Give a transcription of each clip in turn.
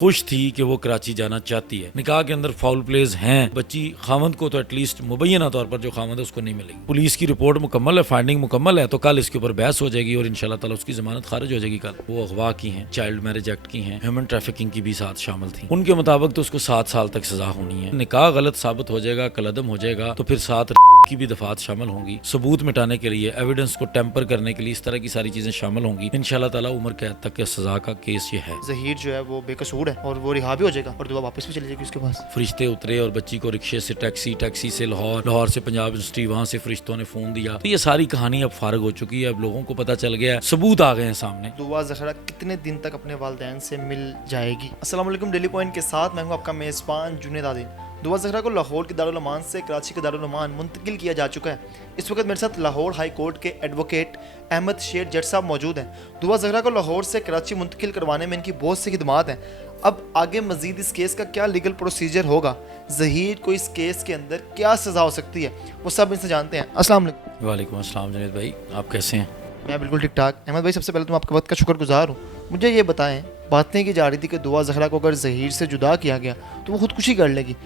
खुश थी कि वो कराची जाना चाहती है। निकाह के अंदर फाउल प्लेज हैं, बच्ची खामद को तो एटलीस्ट मुबैना तौर पर जो खामद है उसको नहीं मिलेगी। पुलिस की रिपोर्ट मुकम्मल है, फाइंडिंग मुकम्मल है, तो कल इसके ऊपर बहस हो जाएगी और इंशाल्लाह ताला उसकी जमानत खारिज हो जाएगी। कल वो अगवा की हैं, चाइल्ड मैरिज एक्ट की हैं, ह्यूमन ट्रैफिकिंग की भी साथ शामिल थी। उनके मुताबिक तो उसको 7 साल तक सजा होनी है। निकाह गलत साबित हो जाएगा, कलअदम हो जाएगा, तो फिर 7 की भी दफात शामिल होंगी। सबूत मिटाने के लिए, एविडेंस को टेम्पर करने के लिए इस तरह की सारी चीजें शामिल होंगी। इंशाल्लाह ताला उम्र कैद तक के सजा का केस ये है। ज़हीर जो है वो बेकसूर है और वो रिहा भी हो जाएगा और दुआ वापस भी चली जाएगी उसके पास। फरिश्ते उतरे और बच्ची को रिक्शे से टैक्सी, टैक्सी से लाहौर, लाहौर से पंजाब यूनिवर्सिटी, वहाँ से फरिश्तों ने फ़ोन दिया। तो ये सारी कहानी अब फारग हो चुकी है, अब लोगों को पता चल गया है, सबूत आ गए हैं सामने। दुआ ज़हरा कितने दिन तक अपने वालिदैन से मिल जाएगी? अस्सलाम वालेकुम, डेली पॉइंट के साथ मैं हूँ आपका मेज़बान जुनेद आदिल। दुआ ज़हरा को लाहौर के दारुल अमान से कराची के दारुल अमान मुंतकिल किया जा चुका है। इस वक्त मेरे साथ लाहौर हाई कोर्ट के एडवोकेट अहमद शेर जट साहब मौजूद हैं। दुआ ज़हरा को लाहौर से कराची मुंतकिल करवाने में इनकी बहुत सी खिदमात हैं। अब आगे मजीद इस केस का क्या लीगल प्रोसीजर होगा, ज़हीर को इस केस के अंदर क्या सज़ा हो सकती है, वो सब इनसे जानते हैं। अस्सलाम वालेकुम। वालेकुम अस्सलाम जुनेद भाई, आप कैसे हैं? मैं बिल्कुल ठीक ठाक। अहमद भाई, सबसे पहले तो मैं आपके वक्त का शुक्रगुजार हूँ। मुझे ये बताएं, बातें की जा रही थी कि दुआ ज़हरा को अगर ज़हीर से जुदा किया गया तो वो खुदकुशी कर लेगी।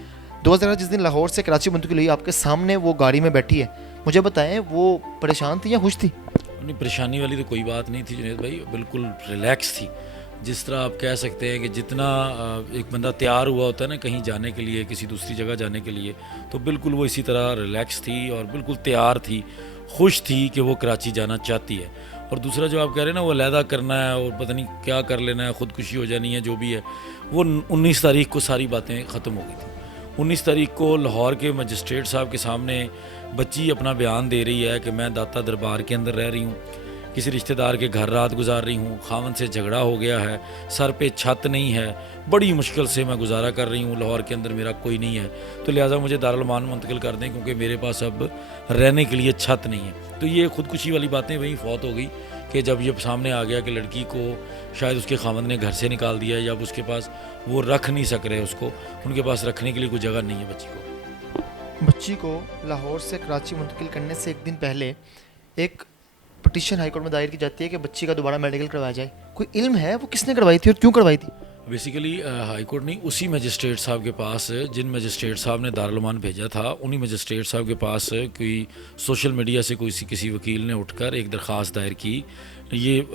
दुआ ज़हरा जिस दिन लाहौर से कराची मुंतकिल हुई, आपके सामने वो गाड़ी में बैठी है, मुझे बताएं वो परेशान थी या खुश थी? नहीं, परेशानी वाली तो कोई बात नहीं थी जुनेद भाई, बिल्कुल रिलैक्स थी। जिस तरह आप कह सकते हैं कि जितना एक बंदा तैयार हुआ होता है ना कहीं जाने के लिए, किसी दूसरी जगह जाने के लिए, तो बिल्कुल वो इसी तरह रिलैक्स थी और बिल्कुल तैयार थी, खुश थी कि वो कराची जाना चाहती है। और दूसरा जो आप कह रहे हैं ना, वो अलहदा करना है और पता नहीं क्या कर लेना है, ख़ुदकुशी हो जानी है, जो भी है, वो 19 तारीख को सारी बातें ख़त्म हो गई थी। 19 तारीख को लाहौर के मजिस्ट्रेट साहब के सामने बच्ची अपना बयान दे रही है कि मैं दाता दरबार के अंदर रह रही हूँ, किसी रिश्तेदार के घर रात गुजार रही हूँ, खावन से झगड़ा हो गया है, सर पे छत नहीं है, बड़ी मुश्किल से मैं गुजारा कर रही हूँ, लाहौर के अंदर मेरा कोई नहीं है, तो लिहाजा मुझे दारुल अमान मुंतकिल कर दें क्योंकि मेरे पास अब रहने के लिए छत नहीं है। तो ये ख़ुदकुशी वाली बातें वहीं फौत हो गई कि जब ये सामने आ गया कि लड़की को शायद उसके खामद ने घर से निकाल दिया है या उसके पास वो रख नहीं सक रहे, उसको उनके पास रखने के लिए कोई जगह नहीं है बच्ची को लाहौर से कराची मुंतकिल करने से एक दिन पहले एक पटिशन हाईकोर्ट में दायर की जाती है कि बच्ची का दोबारा मेडिकल करवाया जाए। कोई इल्म है वो किसने करवाई थी और क्यों करवाई थी? बेसिकली हाई कोर्ट नहीं, उसी मजिस्ट्रेट साहब के पास, जिन मजिस्ट्रेट साहब ने दारुल अमान भेजा था, उन्हीं मजिस्ट्रेट साहब के पास कोई सोशल मीडिया से किसी वकील ने उठकर एक दरख्वास्त दायर की, ये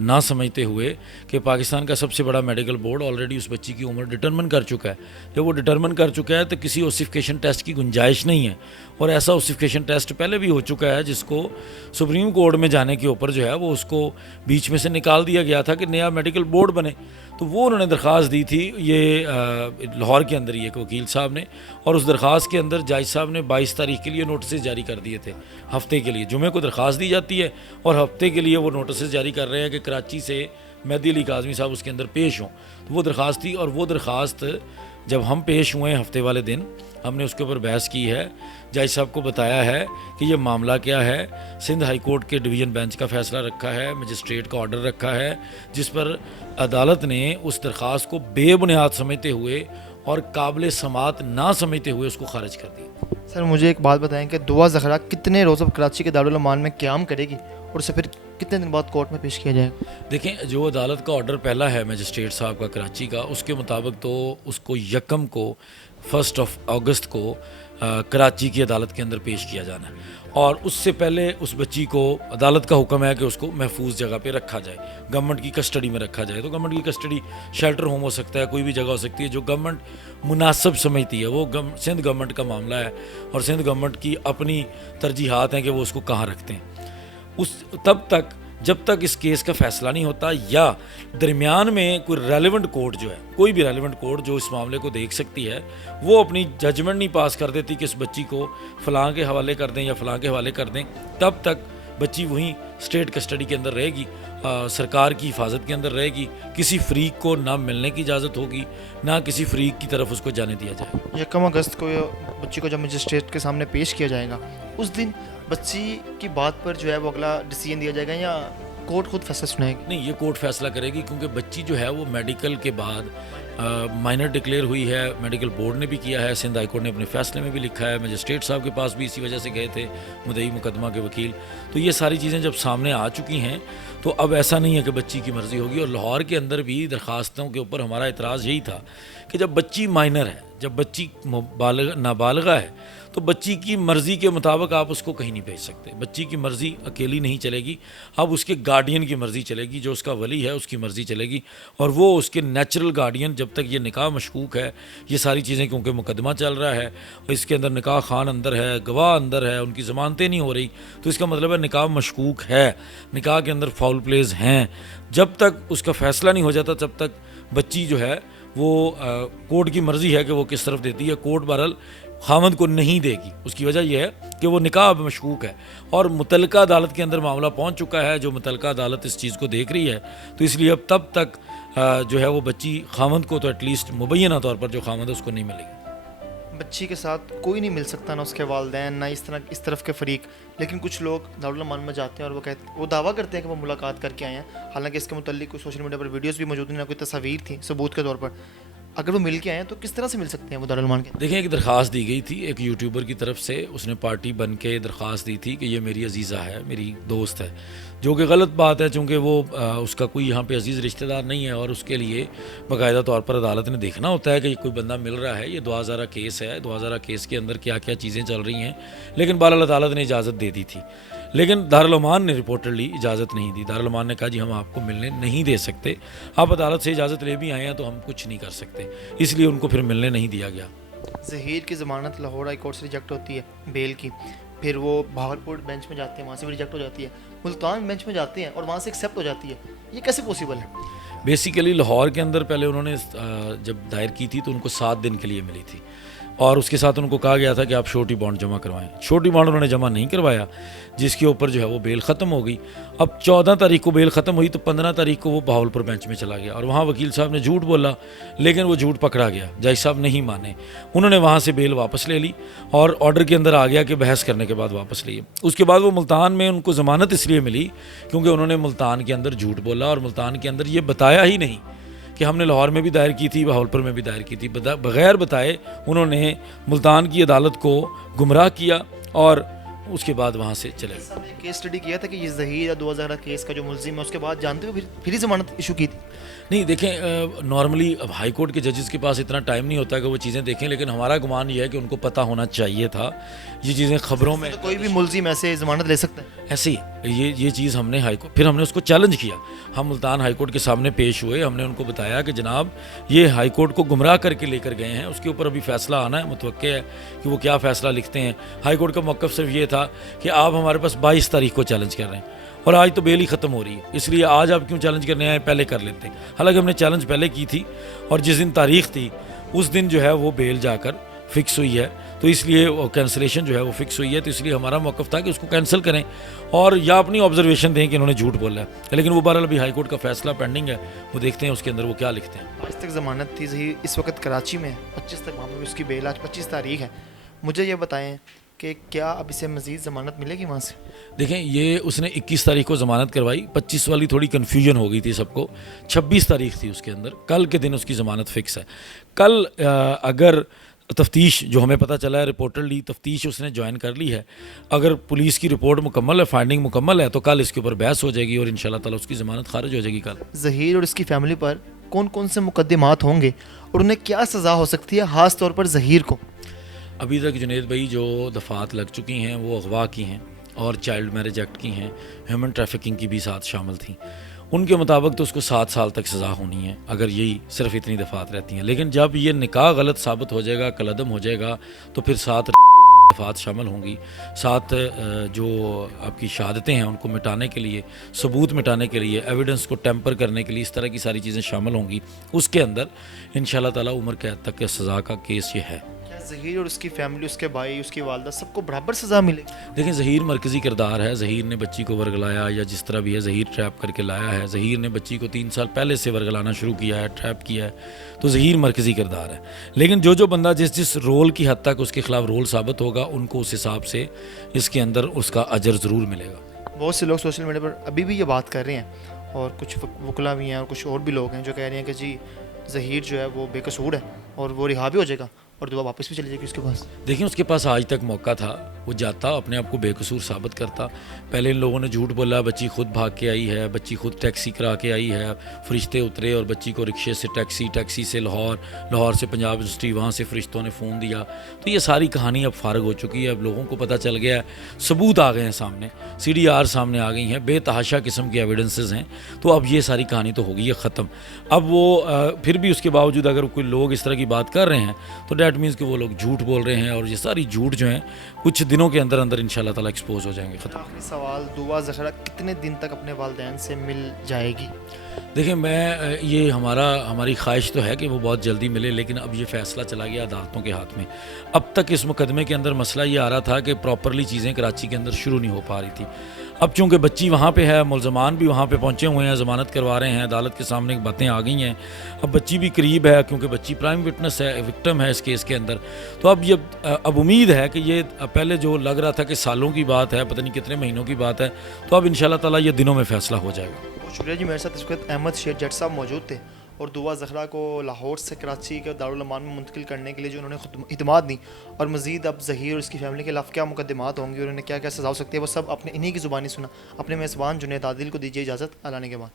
ना समझते हुए कि पाकिस्तान का सबसे बड़ा मेडिकल बोर्ड ऑलरेडी उस बच्ची की उम्र डिटरमिन कर चुका है। जब वो डिटरमिन कर चुका है तो किसी ओसिफिकेशन टेस्ट की गुंजाइश नहीं है, और ऐसा ओसिफिकेशन टेस्ट पहले भी हो चुका है जिसको सुप्रीम कोर्ट में जाने के ऊपर जो है वो उसको बीच में से निकाल दिया गया था कि नया मेडिकल बोर्ड बने। तो वो उन्होंने दरख्वास्त दी थी ये लाहौर के अंदर ही एक वकील साहब ने, और उस दरख्वास्त के अंदर जज साहब ने 22 तारीख के लिए नोटिस जारी कर दिए थे। हफ्ते के लिए जुमे को दरख्वास्त दी जाती है और हफ्ते के लिए वो नोटिस जारी कर रहे हैं कि कराची से मेहदी अली काज़मी साहब उसके अंदर पेश हों। तो वो दरख्वास्त थी, और वो दरख्वास्त जब हम पेश हुए हफ्ते वाले दिन, हमने उसके ऊपर बहस की है, जज साहब को बताया है कि ये मामला क्या है। सिंध हाई कोर्ट के डिवीज़न बेंच का फ़ैसला रखा है, मजिस्ट्रेट का ऑर्डर रखा है, जिस पर अदालत ने उस दरख्वास्त को बेबुनियाद समझते हुए और काबिल समात ना समझते हुए उसको खारिज कर दिया। सर, मुझे एक बात बताएं कि दुआ ज़हरा कितने रोज़ अब कराची के दारुल अमान में क़याम करेगी और उसे फिर कितने दिन बाद कोर्ट में पेश किया जाएगा? देखें, जो अदालत का ऑर्डर पहला है मजिस्ट्रेट साहब का कराची का, उसके मुताबिक तो उसको यकम को 1 अगस्त को कराची की अदालत के अंदर पेश किया जाना है, और उससे पहले उस बच्ची को अदालत का हुक्म है कि उसको महफूज जगह पे रखा जाए, गवर्नमेंट की कस्टडी में रखा जाए। तो गवर्नमेंट की कस्टडी शेल्टर होम हो सकता है, कोई भी जगह हो सकती है जो गवर्नमेंट मुनासिब समझती है। वो सिंध गवर्नमेंट का मामला है और सिंध गवर्नमेंट की अपनी तरजीहात हैं कि वो उसको कहाँ रखते हैं। तब तक जब तक इस केस का फैसला नहीं होता या दरमियान में कोई रेलेवेंट कोर्ट जो है, कोई भी रेलेवेंट कोर्ट जो इस मामले को देख सकती है, वो अपनी जजमेंट नहीं पास कर देती कि इस बच्ची को फ़लाँ के हवाले कर दें या फ़लाँ के हवाले कर दें, तब तक बच्ची वहीं स्टेट कस्टडी के अंदर रहेगी, सरकार की हिफाजत के अंदर रहेगी। किसी फ्रीक को ना मिलने की इजाज़त होगी, ना किसी फ्रीक की तरफ उसको जाने दिया जाएगा। 1 अगस्त को बच्ची को जब मजिस्ट्रेट के सामने पेश किया जाएगा, उस दिन बच्ची की बात पर जो है वो अगला डिसीजन दिया जाएगा या कोर्ट खुद फैसला सुनाएगी? नहीं, ये कोर्ट फैसला करेगी क्योंकि बच्ची जो है वो मेडिकल के बाद माइनर डिक्लेयर हुई है। मेडिकल बोर्ड ने भी किया है, सिंध हाई कोर्ट ने अपने फैसले में भी लिखा है, मजिस्ट्रेट साहब के पास भी इसी वजह से गए थे मुद्दई मुकदमा के वकील। तो ये सारी चीज़ें जब सामने आ चुकी हैं तो अब ऐसा नहीं है कि बच्ची की मर्ज़ी होगी। और लाहौर के अंदर भी दरख्वास्तों के ऊपर हमारा एतराज़ यही था कि जब बच्ची माइनर है, जब बच्ची नाबालिगा है, तो बच्ची की मर्ज़ी के मुताबिक आप उसको कहीं नहीं भेज सकते। बच्ची की मर्ज़ी अकेली नहीं चलेगी, अब उसके गार्डियन की मर्ज़ी चलेगी, जो उसका वली है उसकी मर्ज़ी चलेगी। और वो उसके नेचुरल गार्डियन, जब तक ये निकाह मशकूक है, ये सारी चीज़ें क्योंकि मुकदमा चल रहा है, इसके अंदर निकाह खान अंदर है, गवाह अंदर है, उनकी ज़मानतें नहीं हो रही, तो इसका मतलब है निकाह मशकूक है, निकाह के अंदर फाउल प्लेज हैं। जब तक उसका फ़ैसला नहीं हो जाता तब तक बच्ची जो है वो कोर्ट की मर्ज़ी है कि वो किस तरफ देती है। कोर्ट बहरहाल खामद को नहीं देगी। उसकी वजह यह है कि वो निकाह अब मशकूक है और मुतलका अदालत के अंदर मामला पहुंच चुका है, जो मुतलका अदालत इस चीज़ को देख रही है। तो इसलिए अब तब तक जो है वो बच्ची खामद को तो एटलीस्ट मुबैना तौर पर जो खामद है उसको नहीं मिलेगी। बच्ची के साथ कोई नहीं मिल सकता, ना उसके वालिदैन, ना इस तरफ के फरीक। लेकिन कुछ लोग दारुल अमान में जाते हैं और वो दावा करते हैं कि वो मुलाकात करके आए हैं। हालांकि इसके मुताल्लिक कुछ सोशल मीडिया पर वीडियोस भी मौजूद हैं, ना कोई तस्वीर थी सबूत के तौर पर। अगर वो मिल के आए हैं तो किस तरह से मिल सकते हैं वो दारुल अमान के? देखें, एक दरख्वास्त दी गई थी एक यूट्यूबर की तरफ से, उसने पार्टी बन के दरख्वास्त दी थी कि ये मेरी अजीज़ा है, मेरी दोस्त है, जो कि गलत बात है चूँकि वो उसका कोई यहाँ पे अजीज़ रिश्तेदार नहीं है। और उसके लिए बाकायदा तौर पर अदालत ने देखना होता है कि कोई बंदा मिल रहा है। ये 2000 केस है, 2000 केस के अंदर क्या क्या चीज़ें चल रही हैं। लेकिन बहरहाल अदालत ने इजाज़त दे दी थी, लेकिन दारुल अमान ने रिपोर्टडली इजाज़त नहीं दी। दारुल अमान ने कहा जी हम आपको मिलने नहीं दे सकते, आप अदालत से इजाज़त ले भी आए हैं तो हम कुछ नहीं कर सकते, इसलिए उनको फिर मिलने नहीं दिया गया। ज़हीर की ज़मानत लाहौर हाई कोर्ट से रिजेक्ट होती है बेल की, फिर वो भावलपुर बेंच में जाते हैं, वहाँ से भी रिजेक्ट हो जाती है, मुल्तान बेंच में जाते हैं और वहाँ से एक्सेप्ट हो जाती है। ये कैसे पॉसिबल है? बेसिकली लाहौर के अंदर पहले उन्होंने जब दायर की थी तो उनको 7 दिन के लिए मिली थी और उसके साथ उनको कहा गया था कि आप श्योरिटी बॉन्ड जमा करवाएं। श्योरिटी बॉन्ड उन्होंने जमा नहीं करवाया, जिसके ऊपर जो है वो बेल ख़त्म हो गई। अब 14 तारीख को बेल ख़त्म हुई तो 15 तारीख को वो भावलपुर बेंच में चला गया और वहाँ वकील साहब ने झूठ बोला, लेकिन वो झूठ पकड़ा गया, जज साहब नहीं माने। उन्होंने वहाँ से बेल वापस ले ली और ऑर्डर के अंदर आ गया कि बहस करने के बाद वापस लिए। उसके बाद वो मुल्तान में उनको ज़मानत इसलिए मिली क्योंकि उन्होंने मुल्तान के अंदर झूठ बोला और मुल्तान के अंदर ये बताया ही नहीं कि हमने लाहौर में भी दायर की थी, बहावलपुर में भी दायर की थी। बग़ैर बताए उन्होंने मुल्तान की अदालत को गुमराह किया और उसके बाद वहाँ से चले गए। हमने केस स्टडी किया था कि ये ज़हीर या 2000 केस का जो मुलजिम है उसके बाद जानते हुए फिर ही ज़मानत इशू की थी। नहीं, देखें नॉर्मली अब हाई कोर्ट के जजेस के पास इतना टाइम नहीं होता कि वो चीज़ें देखें, लेकिन हमारा गुमान ये है कि उनको पता होना चाहिए था। ये चीज़ें खबरों में तो कोई भी मुलजिम ऐसे ज़मानत ले सकता है? ऐसे ही ये चीज़ हमने हाई कोर्ट, फिर हमने उसको चैलेंज किया। हम मुल्तान हाई कोर्ट के सामने पेश हुए, हमने उनको बताया कि जनाब ये हाई कोर्ट को गुमराह करके लेकर गए हैं, उसके ऊपर अभी फ़ैसला आना है, मुतवक्के है कि वो क्या फ़ैसला लिखते हैं। हाई कोर्ट का मौक़िफ़ सिर्फ ये था कि आप हमारे पास 22 तारीख को चैलेंज कर रहे हैं और आज तो बेल ही ख़त्म हो रही है, इसलिए आज आप क्यों चैलेंज करने आए, पहले कर लेते हैं। हालांकि हमने चैलेंज पहले की थी और जिस दिन तारीख थी उस दिन जो है वो बेल जाकर फिक्स हुई है, तो इसलिए कैंसिलेशन जो है वो फिक्स हुई है। तो इसलिए हमारा मौक़िफ़ था कि उसको कैंसिल करें और या अपनी ऑब्जर्वेशन दें कि इन्होंने झूठ बोला है। लेकिन वो बहरहाल अभी हाई कोर्ट का फैसला पेंडिंग है, वो देखते हैं उसके अंदर वो क्या लिखते हैं। 5 तक ज़मानत थी, ज़हीर इस वक्त कराची में है, 25 तक वहाँ पर उसकी बेल, आज 25 तारीख है। मुझे ये बताएं कि क्या अब इसे मज़ीद ज़मानत मिलेगी वहाँ से? देखें, ये उसने 21 तारीख को ज़मानत करवाई, 25 वाली थोड़ी कन्फ्यूजन हो गई थी सबको, 26 तारीख थी उसके अंदर, कल के दिन उसकी ज़मानत फ़िक्स है। कल अगर तफ्तीश, जो हमें पता चला है रिपोर्टरली तफ्तीश उसने ज्वाइन कर ली है, अगर पुलिस की रिपोर्ट मुकम्मल है, फाइंडिंग मुकम्मल है, तो कल इसके ऊपर बहस हो जाएगी और इंशाल्लाह ताला उसकी ज़मानत खारिज हो जाएगी कल। ज़हीर और इसकी फैमिली पर कौन कौन से मुकदमात होंगे और उन्हें क्या सज़ा हो सकती है, ख़ास तौर पर ज़हीर को? अभी तक जुनेद भाई जो दफ़ात लग चुकी हैं वो अगवा की हैं और चाइल्ड मैरिज एक्ट की हैं, ह्यूमन ट्रैफिकिंग की भी साथ शामिल थी। उनके मुताबिक तो उसको 7 साल तक सज़ा होनी है अगर यही सिर्फ इतनी दफ़ात रहती हैं। लेकिन जब ये निकाह गलत साबित हो जाएगा, कलअदम हो जाएगा, तो फिर 7 दफ़ात शामिल होंगी। 7 जो आपकी शहादतें हैं उनको मिटाने के लिए, सबूत मिटाने के लिए, एविडेंस को टेम्पर करने के लिए, इस तरह की सारी चीज़ें शामिल होंगी। उसके अंदर इंशाल्लाह ताला उम्र कैद तक के सज़ा का केस ये है। ज़हीर और उसकी फैमिली, उसके भाई, उसकी वालदा, सबको बराबर सज़ा मिलेगी? देखें, ज़हीर मरकज़ी किरदार है। ज़हीर ने बच्ची को वर्गलाया या जिस तरह भी है, ज़हीर ट्रैप करके लाया है। ज़हीर ने बच्ची को 3 साल पहले से वर्गलाना शुरू किया है, ट्रैप किया है, तो ज़हीर मरकज़ी किरदार है। लेकिन जो बंदा जिस रोल की हद तक उसके ख़िलाफ़ रोल साबित होगा, उनको उस हिसाब से इसके अंदर उसका अजर ज़रूर मिलेगा। बहुत से लोग सोशल मीडिया पर अभी भी ये बात कर रहे हैं और कुछ वकला भी हैं और कुछ और भी लोग हैं जो कह रहे हैं कि जी ज़हीर जो है वो बेकसूर है और वो रिहा भी हो जाएगा और दुआ वापस भी चली जाएगी उसके पास। देखिए उसके पास आज तक मौका था, वो जाता अपने आप को बेकसूर साबित करता। पहले इन लोगों ने झूठ बोला, बच्ची खुद भाग के आई है, बच्ची खुद टैक्सी करा के आई है, फरिश्ते उतरे और बच्ची को रिक्शे से टैक्सी से लाहौर, लाहौर से पंजाब यूनिवर्सिटी, वहाँ से फरिश्तों ने फ़ोन दिया। तो ये सारी कहानी अब फारग हो चुकी है, अब लोगों को पता चल गया है, सबूत आ गए हैं सामने, CDR सामने आ गई हैं, बेतहाशा किस्म की एविडेंसेस हैं। तो अब ये सारी कहानी तो हो गई है ख़त्म। अब वो फिर भी उसके बावजूद अगर कोई लोग इस तरह की बात कर रहे हैं तो डैट मीन्स कि वो लोग झूठ बोल रहे हैं और ये सारी झूठ जो हैं कुछ दिनों के अंदर अंदर इंशाल्लाह ताला एक्सपोज हो जाएंगे, ख़त्म। आखिरी सवाल, दुआ ज़खरा कितने दिन तक अपने वालिदैन से मिल जाएगी? देखिए मैं ये हमारी ख्वाहिश तो है कि वो बहुत जल्दी मिले, लेकिन अब ये फ़ैसला चला गया अदालतों के हाथ में। अब तक इस मुकदमे के अंदर मसला ये आ रहा था कि प्रॉपरली चीज़ें कराची के अंदर शुरू नहीं हो पा रही थी। अब चूँकि बच्ची वहाँ पे है, मुलजमान भी वहाँ पे पहुँचे हुए हैं, ज़मानत करवा रहे हैं, अदालत के सामने बातें आ गई हैं। अब बच्ची भी करीब है क्योंकि बच्ची प्राइम विटनेस है, विक्टिम है इस केस के अंदर। तो अब उम्मीद है कि ये पहले जो लग रहा था कि सालों की बात है, पता नहीं कितने महीनों की बात है, तो अब इंशाल्लाह ताला ये दिनों में फ़ैसला हो जाएगा। बहुत शुक्रिया जी, मेरे साथ इस वक्त अहमद शेर जट साहब मौजूद थे और दुआ ज़खरा को लाहौर से कराची के दारुल अमान में मुंतकिल करने के लिए जो उन्होंने हिदमात दी और मज़ीद अब ज़हीर और इसकी फैमिली के खिलाफ क्या मुकदमात होंगे और उन्हें क्या क्या सज़ा हो सकती है, वो सब अपने इन्हीं की ज़ुबानी सुना। अपने मेज़बान जुनैद आदिल को दीजिए इजाज़त। अल्लाह ने के बाद।